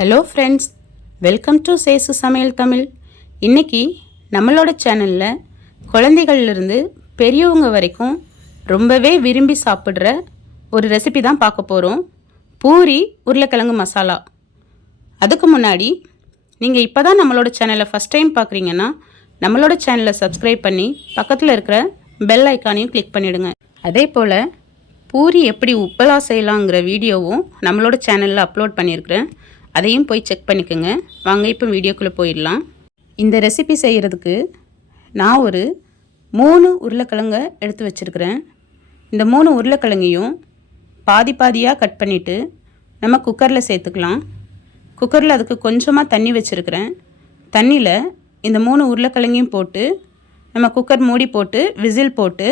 Hello friends, welcome to சேசு சமையல் தமிழ். இன்றைக்கி நம்மளோட சேனலில் குழந்தைகள்லேருந்து பெரியவங்க வரைக்கும் ரொம்பவே விரும்பி சாப்பிட்ற ஒரு ரெசிபி தான் பார்க்க போகிறோம். பூரி உருளைக்கிழங்கு மசாலா. அதுக்கு முன்னாடி நீங்கள் இப்போ தான் நம்மளோட சேனலை ஃபஸ்ட் டைம் பார்க்குறீங்கன்னா நம்மளோட சேனலை சப்ஸ்கிரைப் பண்ணி பக்கத்தில் இருக்கிற பெல் ஐக்கானையும் கிளிக் பண்ணிவிடுங்க. அதே போல் பூரி எப்படி உப்பலா செய்யலாங்கிற வீடியோவும் நம்மளோட சேனலில் அப்லோட் பண்ணியிருக்கிறேன். அதையும் போய் செக் பண்ணிக்கோங்க. வாங்க இப்போ வீடியோக்குள்ளே போயிடலாம். இந்த ரெசிபி செய்கிறதுக்கு நான் ஒரு 3 உருளைக்கிழங்கை எடுத்து வச்சுருக்கிறேன். இந்த 3 உருளைக்கிழங்கையும் பாதி பாதியாக கட் பண்ணிவிட்டு நம்ம குக்கரில் சேர்த்துக்கலாம். குக்கரில் அதுக்கு கொஞ்சமாக தண்ணி வச்சுருக்கிறேன். தண்ணியில் இந்த 3 உருளைக்கிழங்கையும் போட்டு நம்ம குக்கர் மூடி போட்டு விசில் போட்டு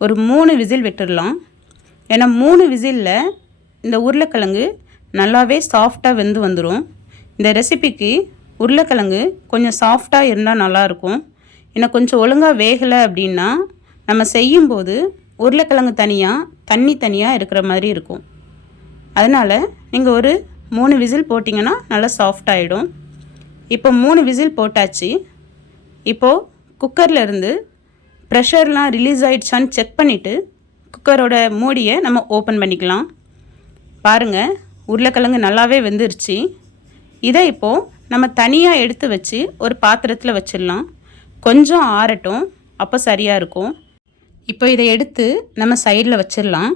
ஒரு 3 விசில் விட்டுடலாம். ஏன்னா 3 விசிலில் இந்த உருளைக்கிழங்கு நல்லாவே சாஃப்டாக வெந்து வந்துடும். இந்த ரெசிபிக்கு உருளைக்கிழங்கு கொஞ்சம் சாஃப்டாக இருந்தால் நல்லாயிருக்கும். ஏன்னா கொஞ்சம் ஒழுங்காக வேகலை அப்படின்னா நம்ம செய்யும்போது உருளைக்கிழங்கு தனியாக தண்ணி தனியாக இருக்கிற மாதிரி இருக்கும். அதனால் நீங்கள் ஒரு 3 விசில் போட்டிங்கன்னா நல்லா சாஃப்டாகிடும். இப்போ 3 விசில் போட்டாச்சு. இப்போது குக்கரில் இருந்து ப்ரெஷர்லாம் ரிலீஸ் ஆகிடுச்சான்னு செக் பண்ணிவிட்டு குக்கரோட மூடியை நம்ம ஓப்பன் பண்ணிக்கலாம். பாருங்கள், உருளைக்கிழங்கு நல்லாவே வெந்துருச்சு. இதை இப்போது நம்ம தனியாக எடுத்து வச்சு ஒரு பாத்திரத்தில் வச்சிடலாம். கொஞ்சம் ஆறட்டும், அப்போ சரியாக இருக்கும். இப்போ இதை எடுத்து நம்ம சைடில் வச்சிடலாம்.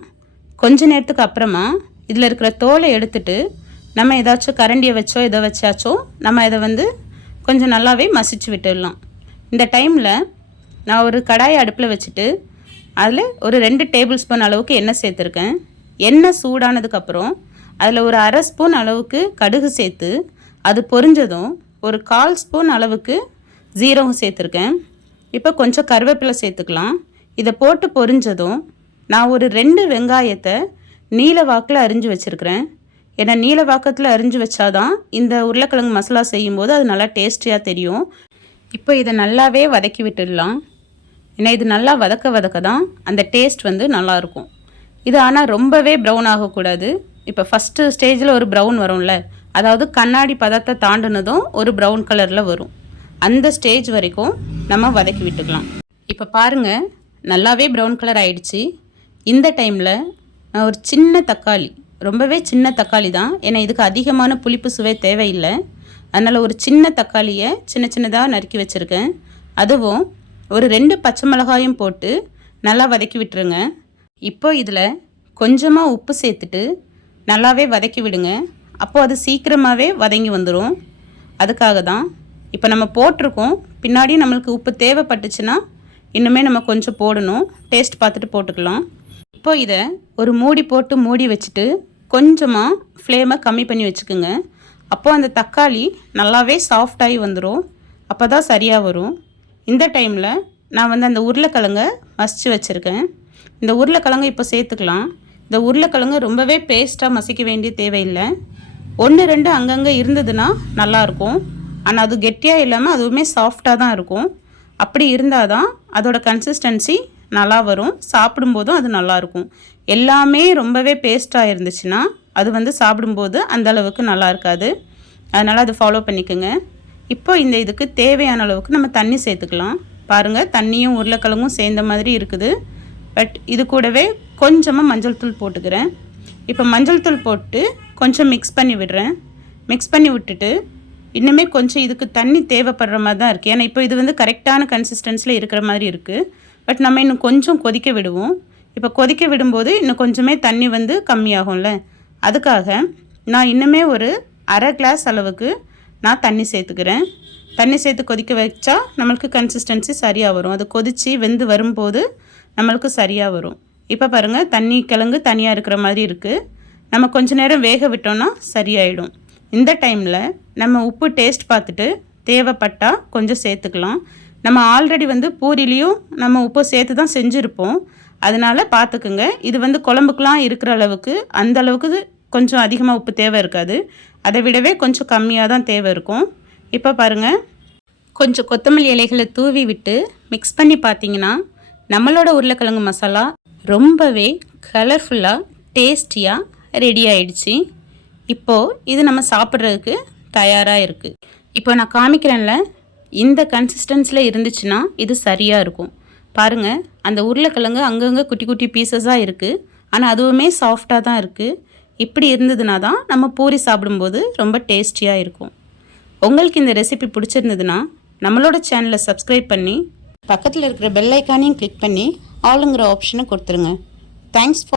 கொஞ்ச நேரத்துக்கு அப்புறமா இதில் இருக்கிற தோலை எடுத்துட்டு நம்ம ஏதாச்சும் கரண்டியை வச்சோ இதை வச்சாச்சோ நம்ம இதை கொஞ்சம் நல்லாவே மசிச்சு விட்டுடலாம். இந்த டைமில் நான் ஒரு கடாயை அடுப்பில் வச்சுட்டு அதில் ஒரு 2 டேபிள் ஸ்பூன் அளவுக்கு எண்ணெய் சேர்த்துருக்கேன். எண்ணெய் சூடானதுக்கப்புறம் அதில் ஒரு 1/2 ஸ்பூன் அளவுக்கு கடுகு சேர்த்து அது பொரிஞ்சதும் ஒரு 1/4 ஸ்பூன் அளவுக்கு ஜீரகம் சேர்த்துருக்கேன். இப்போ கொஞ்சம் கருவேப்பிலை சேர்த்துக்கலாம். இதை போட்டு பொரிஞ்சதும் நான் ஒரு 2 வெங்காயத்தை நீல வாக்கில் அரிஞ்சு வச்சுருக்கிறேன். ஏன்னா நீல வாக்கத்தில் அரிஞ்சு வச்சாதான் இந்த உருளைக்கிழங்கு மசாலா செய்யும்போது அது நல்லா டேஸ்டியாக தெரியும். இப்போ இதை நல்லாவே வதக்கி விட்டுடலாம். ஏன்னா இது நல்லா வதக்க தான் அந்த டேஸ்ட் நல்லாயிருக்கும். இது ஆனால் ரொம்பவே ப்ரௌன் ஆகக்கூடாது. இப்போ ஃபஸ்ட்டு ஸ்டேஜில் ஒரு ப்ரௌன் வரும்ல, அதாவது கண்ணாடி பதத்தை தாண்டினதும் ஒரு ப்ரௌன் கலரில் வரும். அந்த ஸ்டேஜ் வரைக்கும் நம்ம வதக்கி விட்டுக்கலாம். இப்போ பாருங்கள், நல்லாவே ப்ரௌன் கலர் ஆயிடுச்சு. இந்த டைமில் நான் ஒரு சின்ன தக்காளி, ரொம்பவே சின்ன தக்காளி தான், ஏன்னா இதுக்கு அதிகமான புளிப்பு சுவை தேவையில்லை. அதனால் ஒரு சின்ன தக்காளியை சின்னதாக நறுக்கி வச்சுருக்கேன். அதுவும் ஒரு 2 பச்சை மிளகாயும் போட்டு நல்லா வதக்கி விட்டுருங்க. இப்போ இதில் கொஞ்சமாக உப்பு சேர்த்துட்டு நல்லாவே வதக்கி விடுங்க. அப்போது அது சீக்கிரமாகவே வதங்கி வந்துடும். அதுக்காக தான் இப்போ நம்ம போட்டிருக்கோம். பின்னாடி நம்மளுக்கு உப்பு தேவைப்பட்டுச்சுன்னா இன்னுமே நம்ம கொஞ்சம் போடணும். டேஸ்ட் பார்த்துட்டு போட்டுக்கலாம். இப்போ இதை ஒரு மூடி போட்டு மூடி வச்சுட்டு கொஞ்சமாக ஃப்ளேமை கம்மி பண்ணி வச்சுக்கோங்க. அப்போது அந்த தக்காளி நல்லாவே சாஃப்டாகி வந்துடும். அப்போ தான் சரியாக வரும். இந்த டைமில் நான் அந்த உருளைக்கிழங்கை மசிச்சு வச்சுருக்கேன். இந்த உருளைக்கிழங்கு இப்போ சேர்த்துக்கலாம். இந்த உருளைக்கிழங்கு ரொம்பவே பேஸ்ட்டாக மசிக்க வேண்டிய தேவையில்லை. 1-2 அங்கங்கே இருந்ததுன்னா நல்லாயிருக்கும். ஆனால் அது கெட்டியாக இல்லாமல் அதுவுமே சாஃப்டாக தான் இருக்கும். அப்படி இருந்தால் தான் அதோட கன்சிஸ்டன்சி நல்லா வரும். சாப்பிடும்போதும் அது நல்லாயிருக்கும். எல்லாமே ரொம்பவே பேஸ்ட்டாக இருந்துச்சுன்னா அது சாப்பிடும்போது அந்தளவுக்கு நல்லா இருக்காது. அதனால் அது ஃபாலோ பண்ணிக்கோங்க. இப்போ இதுக்கு தேவையான அளவுக்கு நம்ம தண்ணி சேர்த்துக்கலாம். பாருங்கள், தண்ணியும் உருளைக்கிழங்கும் சேர்ந்த மாதிரி இருக்குது. பட் இது கூடவே கொஞ்சமாக மஞ்சள் தூள் போட்டுக்கிறேன். இப்போ மஞ்சள் தூள் போட்டு கொஞ்சம் மிக்ஸ் பண்ணி விடுறேன். மிக்ஸ் பண்ணி விட்டுட்டு இன்னுமே கொஞ்சம் இதுக்கு தண்ணி தேவைப்படுற மாதிரி தான் இருக்குது. ஏன்னா இப்போ இது கரெக்டான கன்சிஸ்டன்ஸில் இருக்கிற மாதிரி இருக்குது. பட் நம்ம இன்னும் கொஞ்சம் கொதிக்க விடுவோம். இப்போ கொதிக்க விடும்போது இன்னும் கொஞ்சமே தண்ணி கம்மியாகும்ல, அதுக்காக நான் இன்னுமே ஒரு 1/2 கிளாஸ் அளவுக்கு நான் தண்ணி சேர்த்துக்கிறேன். தண்ணி சேர்த்து கொதிக்க வச்சா நம்மளுக்கு கன்சிஸ்டன்சி சரியாக வரும். அது கொதித்து வெந்து வரும்போது நம்மளுக்கு சரியாக வரும். இப்போ பாருங்கள், கிழங்கு தனியாக இருக்கிற மாதிரி இருக்குது. நம்ம கொஞ்ச நேரம் வேக விட்டோம்னா சரியாயிடும். இந்த டைமில் நம்ம உப்பு டேஸ்ட் பார்த்துட்டு தேவைப்பட்டால் கொஞ்சம் சேர்த்துக்கலாம். நம்ம ஆல்ரெடி பூரிலையும் நம்ம உப்பு சேர்த்து தான் செஞ்சுருப்போம். அதனால் பார்த்துக்குங்க. இது குழம்புக்கெலாம் இருக்கிற அளவுக்கு அந்த அளவுக்கு கொஞ்சம் அதிகமாக உப்பு தேவை இருக்காது. அதை விடவே கொஞ்சம் கம்மியாக தான் தேவை இருக்கும். இப்போ பாருங்கள், கொஞ்சம் கொத்தமல்லி இலைகளை தூவி விட்டு மிக்ஸ் பண்ணி பார்த்தீங்கன்னா நம்மளோட உருளைக்கிழங்கு மசாலா ரொம்பவே கலர்ஃபுல்லாக டேஸ்டியாக ரெடி ஆயிடுச்சு. இப்போது இது நம்ம சாப்பிட்றதுக்கு தயாராக இருக்குது. இப்போ நான் காமிக்கிறேன்ல, இந்த கன்சிஸ்டன்ஸில் இருந்துச்சுன்னா இது சரியாக இருக்கும். பாருங்கள், அந்த உருளைக்கிழங்கு அங்கங்கே குட்டி குட்டி பீசஸாக இருக்குது, ஆனால் அதுவுமே சாஃப்டாக தான் இருக்குது. இப்படி இருந்ததுனா தான் நம்ம பூரி சாப்பிடும்போது ரொம்ப டேஸ்டியாக இருக்கும். உங்களுக்கு இந்த ரெசிபி பிடிச்சிருந்ததுன்னா நம்மளோட சேனலை சப்ஸ்கிரைப் பண்ணி பக்கத்தில் இருக்கிற பெல் ஐக்கானையும் கிளிக் பண்ணி ஆளுங்கிற ஆப்ஷனை கொடுத்துருங்க. Thanks for